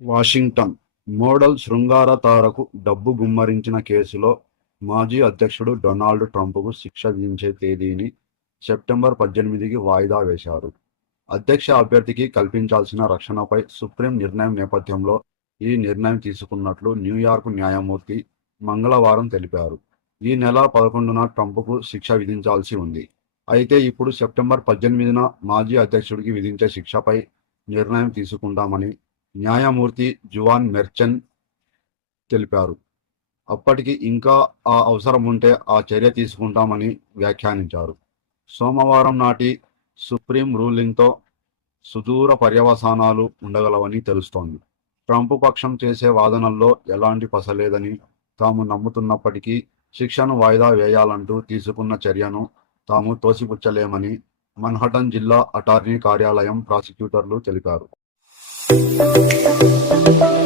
Washington model శృంగార తారకు డబ్బు గుమ్మరించిన కేసులో మాజీ అధ్యక్షుడు డొనాల్డ్ ట్రంప్కు శిక్ష విధించే తేదీని సెప్టెంబర్ పద్దెనిమిదికి వాయిదా వేశారు. అధ్యక్ష అభ్యర్థికి కల్పించాల్సిన రక్షణపై సుప్రీం నిర్ణయం నేపథ్యంలో ఈ నిర్ణయం తీసుకున్నట్లు న్యూయార్క్ న్యాయమూర్తి మంగళవారం తెలిపారు. ఈ నెల పదకొండున ట్రంప్కు శిక్ష విధించాల్సి ఉంది. అయితే ఇప్పుడు సెప్టెంబర్ పద్దెనిమిదిన మాజీ అధ్యక్షుడికి విధించే శిక్షపై నిర్ణయం తీసుకుంటామని న్యాయమూర్తి జువాన్ మెర్చన్ తెలిపారు. అప్పటికి ఇంకా ఆ అవసరం ఉంటే ఆ చర్య తీసుకుంటామని వ్యాఖ్యానించారు. సోమవారం నాటి సుప్రీం రూలింగ్తో సుదూర పర్యవసానాలు ఉండగలవని తెలుస్తోంది. ట్రంప్ పక్షం చేసే వాదనల్లో ఎలాంటి పసలేదని తాము నమ్ముతున్నప్పటికీ శిక్షను వాయిదా వేయాలంటూ తీసుకున్న చర్యను తాము తోసిపుచ్చలేమని మన్హటన్ జిల్లా అటార్నీ కార్యాలయం ప్రాసిక్యూటర్లు తెలిపారు. フフフフ。